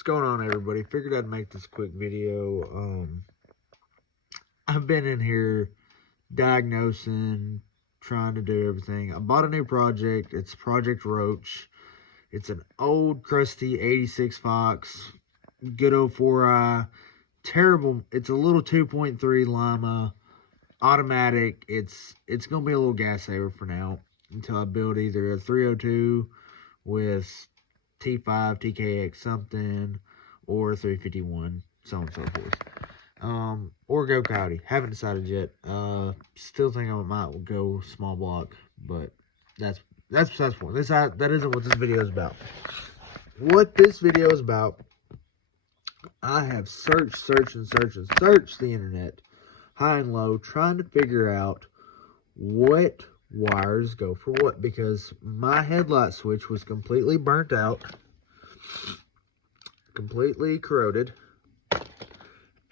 What's going on, everybody? Figured I'd make this quick video. I've been in here diagnosing, trying to do everything. I bought a new project. It's Project Roach. It's an old, crusty 86 Fox, good old 4i. Terrible. It's a little 2.3 Lima, automatic. It's gonna be a little gas saver for now until I build either a 302 with T5, TKX something, or 351, so on and so forth. Or go Coyote. Haven't decided yet. Still think I might go small block, but that's besides the point. That isn't what this video is about. What this video is about, I have searched the internet, high and low, trying to figure out what wires go for what, because my headlight switch was completely burnt out, completely corroded,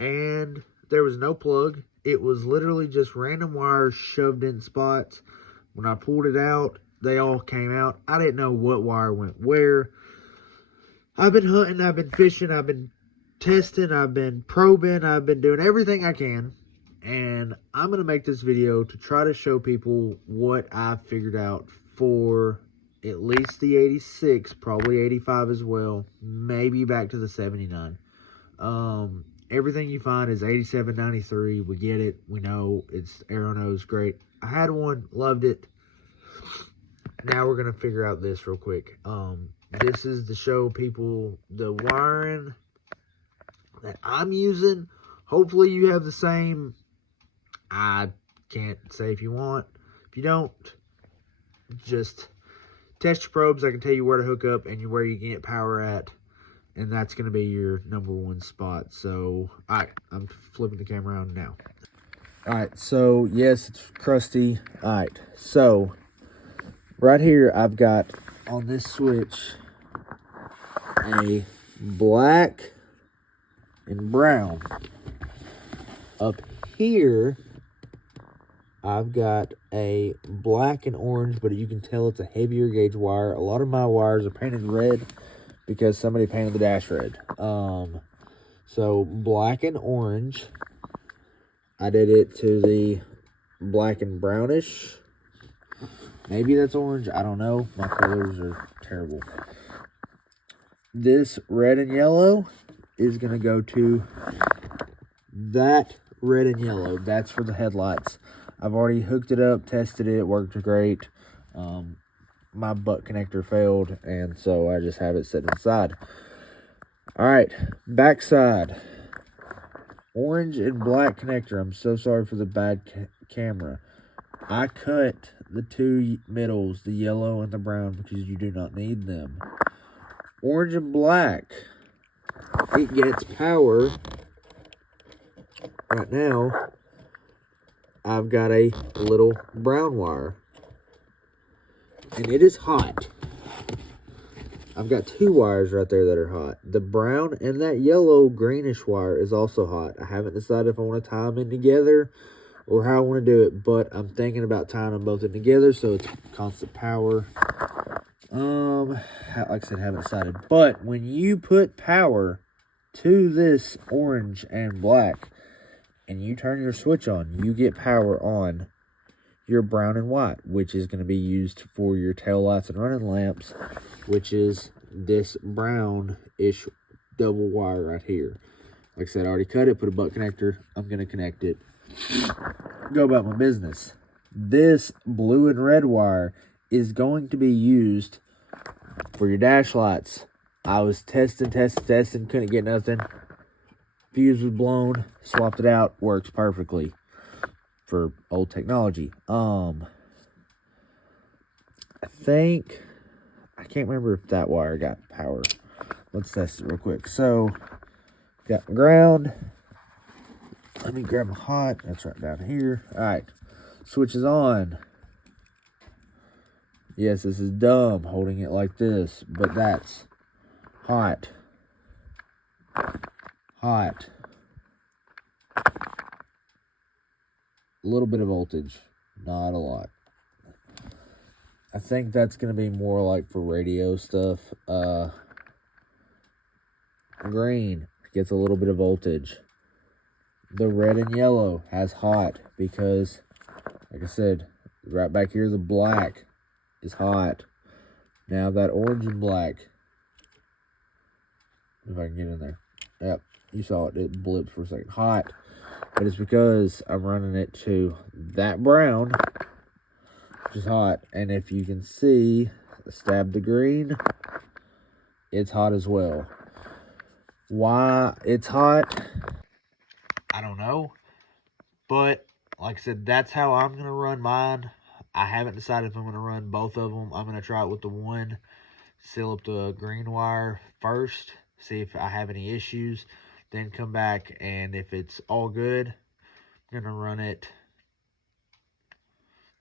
and there was no plug. It was literally just random wires shoved in spots. When I pulled it out, they all came out. I didn't know what wire went where. I've been hunting, I've been fishing, I've been testing, I've been probing, I've been doing everything I can. And I'm going to make this video to try to show people what I figured out for at least the 86, probably 85 as well, maybe back to the 79. Everything you find is 87, 93. We get it. We know it's arrow nose, great. I had one, loved it. Now we're going to figure out this real quick. This is to show people the wiring that I'm using. Hopefully you have the same. I can't say if you want. If you don't, just test your probes. I can tell you where to hook up and where you can get power at. And that's going to be your #1 spot. So, alright, I'm flipping the camera on now. Alright, so, yes, it's crusty. Alright, so, right here, I've got, on this switch, a black and brown. Up here, I've got a black and orange, but you can tell it's a heavier gauge wire. A lot of my wires are painted red because somebody painted the dash red. So black and orange. I did it to the black and brownish. Maybe that's orange. I don't know. My colors are terrible. This red and yellow is going to go to that red and yellow. That's for the headlights. I've already hooked it up, tested it, worked great. My butt connector failed, and so I just have it sitting inside. Alright, backside. Orange and black connector. I'm so sorry for the bad camera. I cut the two middles, the yellow and the brown, because you do not need them. Orange and black. It gets power. Right now, I've got a little brown wire, and it is hot. I've got two wires right there that are hot. The brown and that yellow greenish wire is also hot. I haven't decided if I want to tie them in together or how I want to do it, but I'm thinking about tying them both in together so it's constant power. Like I said, haven't decided. But when you put power to this orange and black, and you turn your switch on, you get power on your brown and white, which is going to be used for your tail lights and running lamps, which is this brownish double wire right here. Like I said, I already cut it, put a butt connector. I'm going to connect it. Go about my business. This blue and red wire is going to be used for your dash lights. I was testing, couldn't get nothing. Fuse was blown, swapped it out, works perfectly for old technology. I think, I can't remember if that wire got power. Let's test it real quick. So, got my ground. Let me grab my hot. That's right down here. Alright, switch is on. Yes, this is dumb holding it like this, but that's hot. Hot. A little bit of voltage, not a lot. I think that's going to be more like for radio stuff. green gets a little bit of voltage. The red and yellow has hot because, like I said, right back here, the black is hot. Now that orange and black, if I can get in there. Yep, you saw it. It blipped for a second. Hot. But it's because I'm running it to that brown, which is hot. And if you can see, stab the green, it's hot as well. Why it's hot, I don't know. But, like I said, that's how I'm going to run mine. I haven't decided if I'm going to run both of them. I'm going to try it with the one, seal up the green wire first, see if I have any issues, then come back, and if it's all good, I'm going to run it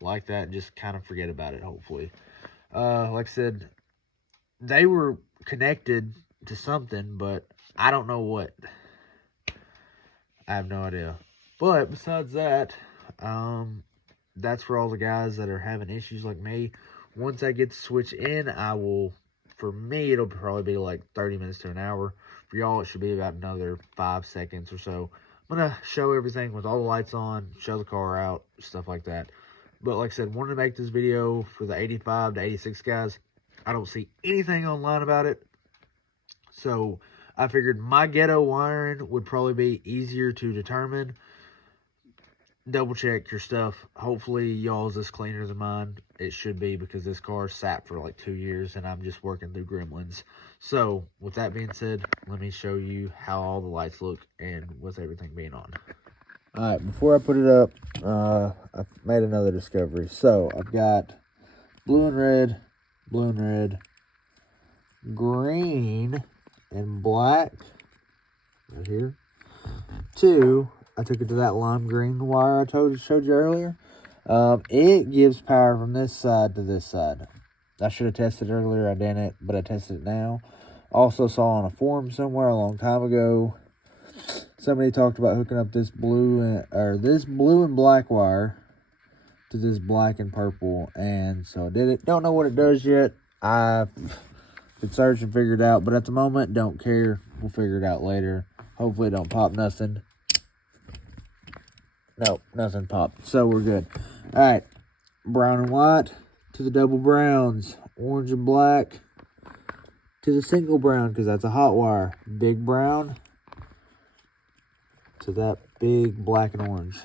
like that and just kind of forget about it, hopefully. Like I said, they were connected to something, but I don't know what. I have no idea. But besides that, that's for all the guys that are having issues like me. Once I get the switch in, for me, it'll probably be like 30 minutes to an hour. For y'all, it should be about another 5 seconds or so. I'm going to show everything with all the lights on, show the car out, stuff like that. But like I said, wanted to make this video for the 85 to 86 guys. I don't see anything online about it. So I figured my ghetto wiring would probably be easier to determine. Double check your stuff. Hopefully y'all's is cleaner than mine. It should be, because this car sat for like 2 years and I'm just working through gremlins. So with that being said, let me show you how all the lights look and with everything being on. Alright, before I put it up, I've made another discovery. So I've got blue and red, green and black right here. Two, I took it to that lime green wire I showed you earlier. It gives power from this side to this side. I should have tested it earlier. I didn't, but I tested it now. Also saw on a forum somewhere a long time ago, somebody talked about hooking up this blue and black wire to this black and purple, and so I did it. Don't know what it does yet. I could search and figure it out, but at the moment, don't care. We'll figure it out later. Hopefully it don't pop nothing. Nope, nothing popped. So we're good. Alright. Brown and white to the double browns. Orange and black to the single brown, because that's a hot wire. Big brown to that big black and orange.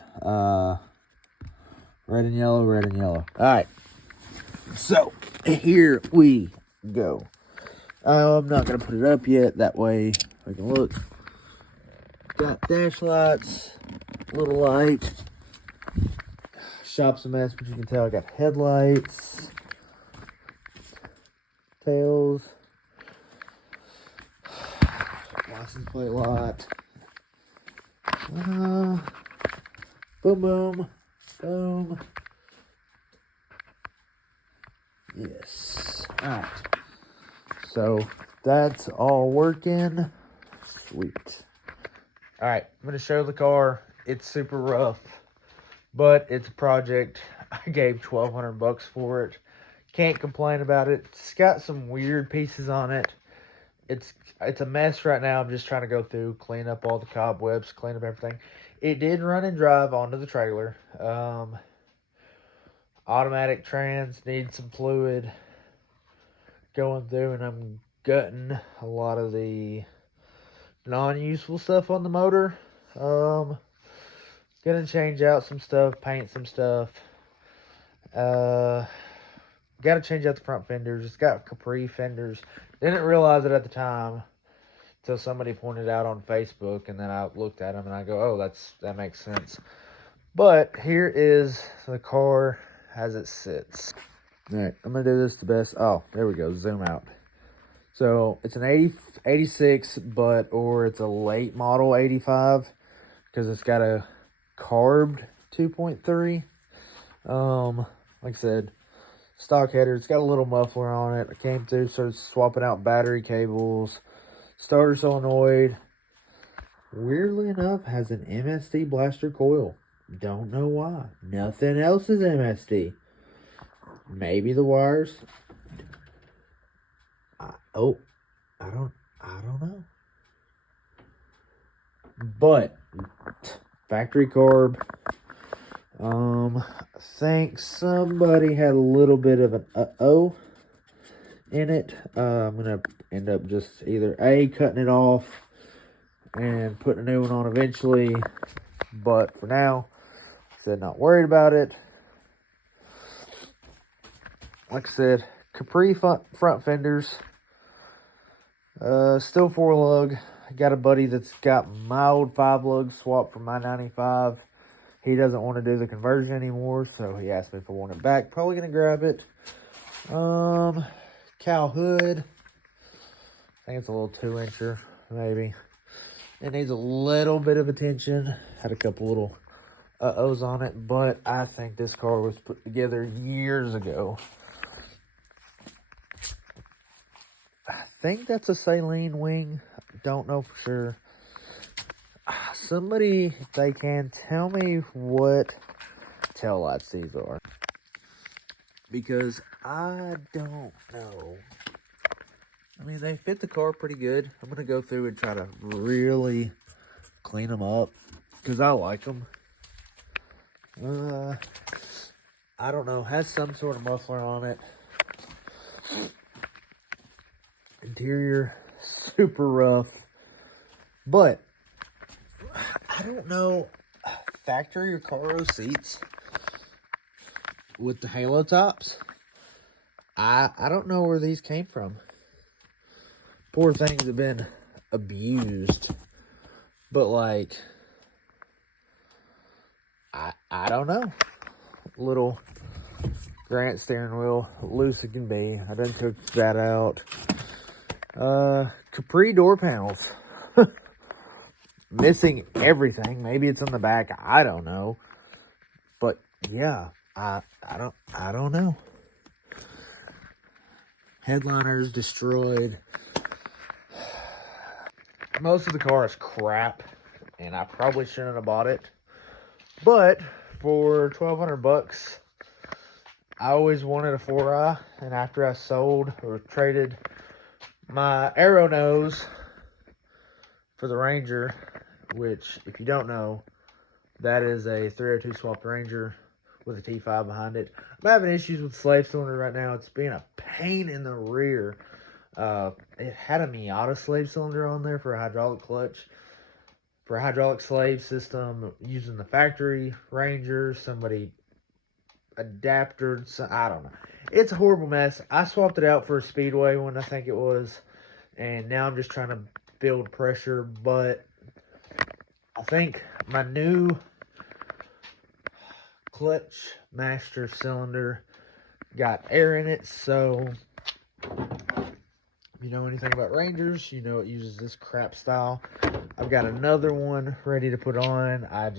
Red and yellow, red and yellow. Alright. So, here we go. I'm not going to put it up yet. That way we can look. Got dash lights. Little light. Shop's a mess, but you can tell I got headlights. Tails. License plate light. Boom, boom. Boom. Yes. Alright. So, that's all working. Sweet. Alright, I'm going to show the car. It's super rough, but it's a project. I gave $1,200 for it. Can't complain about it. It's got some weird pieces on it. It's a mess right now. I'm just trying to go through, clean up all the cobwebs, clean up everything. It did run and drive onto the trailer. Automatic trans needs some fluid going through, and I'm gutting a lot of the non-useful stuff on the motor. Gonna change out some stuff, paint some stuff. Gotta change out the front fenders. It's got Capri fenders. Didn't realize it at the time until somebody pointed out on Facebook, and then I looked at them and I go, oh, that makes sense. But here is the car as it sits. All right, I'm gonna do this the best. Oh, there we go. Zoom out. So it's an 86, or it's a late model 85, because it's got a carbed 2.3. Like I said, stock header. It's got a little muffler on it. I came through, started swapping out battery cables. Starter solenoid. Weirdly enough, has an MSD blaster coil. Don't know why. Nothing else is MSD. Maybe the wires. I don't know. But factory carb. I think somebody had a little bit of an uh-oh in it. I'm gonna end up just either cutting it off and putting a new one on eventually. But for now, like I said, not worried about it. Like I said, Capri front fenders. Still 4-lug. I got a buddy that's got my old 5-lug swap from my 95. He doesn't want to do the conversion anymore, so he asked me if I want it back. Probably gonna grab it. Cow hood. I think it's a little 2-incher, maybe. It needs a little bit of attention. Had a couple little uh-ohs on it, but I think this car was put together years ago. I think that's a saline wing. Don't know for sure. Somebody, if they can, tell me what tail lights these are. Because I don't know. I mean, they fit the car pretty good. I'm going to go through and try to really clean them up. Because I like them. I don't know. Has some sort of muffler on it. Interior, super rough. But, I don't know. Factory or Caro seats with the halo tops. I don't know where these came from. Poor things have been abused. But like, I don't know. Little Grant steering wheel, loose it can be. I done took that out. Capri door panels. Missing everything. Maybe it's in the back. I don't know. But yeah, I don't know. Headliners destroyed. Most of the car is crap, and I probably shouldn't have bought it. But for $1,200, I always wanted a 4i, and after I sold or traded my Arrow Nose for the Ranger, which, if you don't know, that is a 302 swapped Ranger with a T5 behind it. I'm having issues with the slave cylinder right now. It's being a pain in the rear. It had a Miata slave cylinder on there for a hydraulic clutch. For a hydraulic slave system, using the factory Ranger, somebody adapted, I don't know. It's a horrible mess. I swapped it out for a Speedway one, I think it was. And now I'm just trying to build pressure. But I think my new clutch master cylinder got air in it. So if you know anything about Rangers, you know it uses this crap style. I've got another one ready to put on. I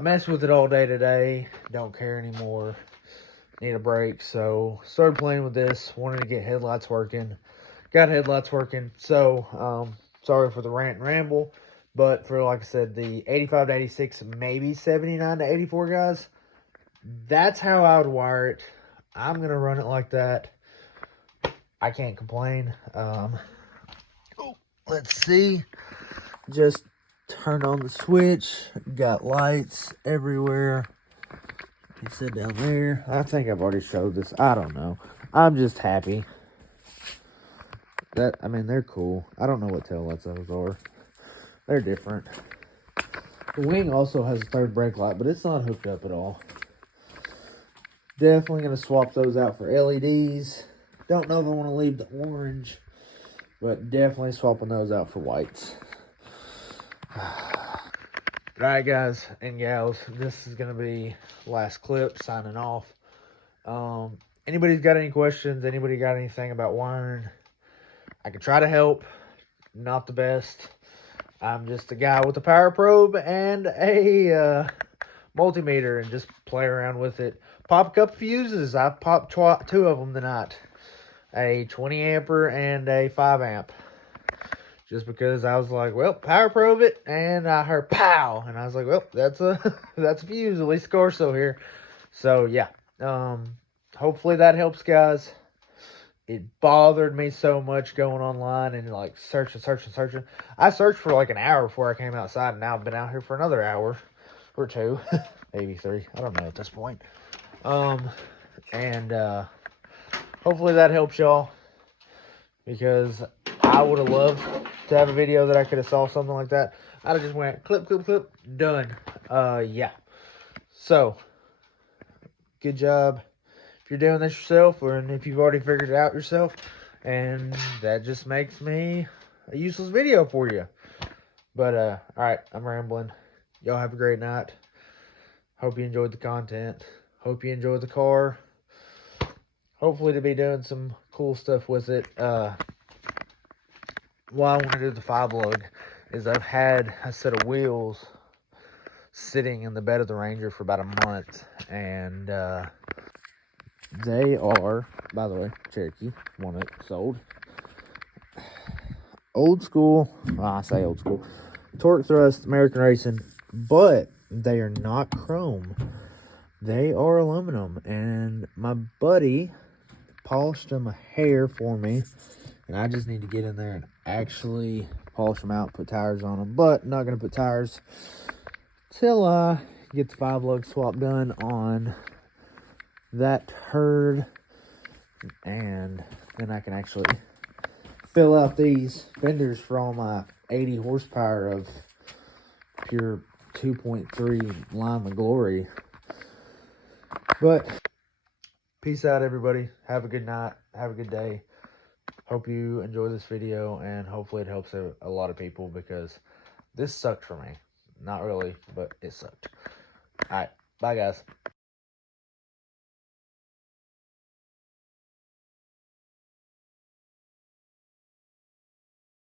messed with it all day today. Don't care anymore. Need a break. So started playing with this. Wanted to get headlights working. Got headlights working. So sorry for the rant and ramble. But for, like I said, the 85 to 86, maybe 79 to 84 guys, that's how I would wire it. I'm going to run it like that. I can't complain. Let's see. Just turned on the switch. Got lights everywhere. You sit down there. I think I've already showed this. I don't know. I'm just happy. I mean, they're cool. I don't know what taillights those are. They're different. The wing also has a third brake light, but it's not hooked up at all. Definitely going to swap those out for LEDs. Don't know if I want to leave the orange, but definitely swapping those out for whites. Alright, guys and gals, this is going to be last clip, signing off. Anybody's got any questions? Anybody got anything about wiring? I can try to help. Not the best. I'm just a guy with a power probe and a multimeter and just play around with it. Pop a couple fuses. I popped two of them tonight. A 20 ampere and a 5 amp. Just because I was like, well, power probe it, and I heard pow, and I was like, well, that's a fuse. At least Corso here. So yeah, hopefully that helps, guys. it bothered me so much going online and like searching. I searched for like an hour before I came outside, and now I've been out here for another hour or two, maybe 3. I don't know at this point. And hopefully that helps y'all, because I would have loved to have a video that I could have saw something like that. I'd have just went clip, done. Yeah. So, good job if you're doing this yourself, or if you've already figured it out yourself. And that just makes me a useless video for you. But, alright, I'm rambling. Y'all have a great night. Hope you enjoyed the content. Hope you enjoyed the car. Hopefully to be doing some cool stuff with it. Why I want to do the 5-lug is I've had a set of wheels sitting in the bed of the Ranger for about a month, and they are, by the way, Cherokee, one that sold. Old school, well, I say old school, torque thrust, American racing, but they are not chrome. They are aluminum, and my buddy polished them a hair for me, and I just need to get in there and actually polish them out, put tires on them. But I'm not going to put tires till I get the 5-lug swap done on that herd, and then I can actually fill out these fenders for all my 80 horsepower of pure 2.3 Lima Glory. But peace out, everybody. Have a good night. Have a good day. Hope you enjoy this video, and hopefully it helps a lot of people, because this sucked for me. Not really, but it sucked. Alright, bye guys.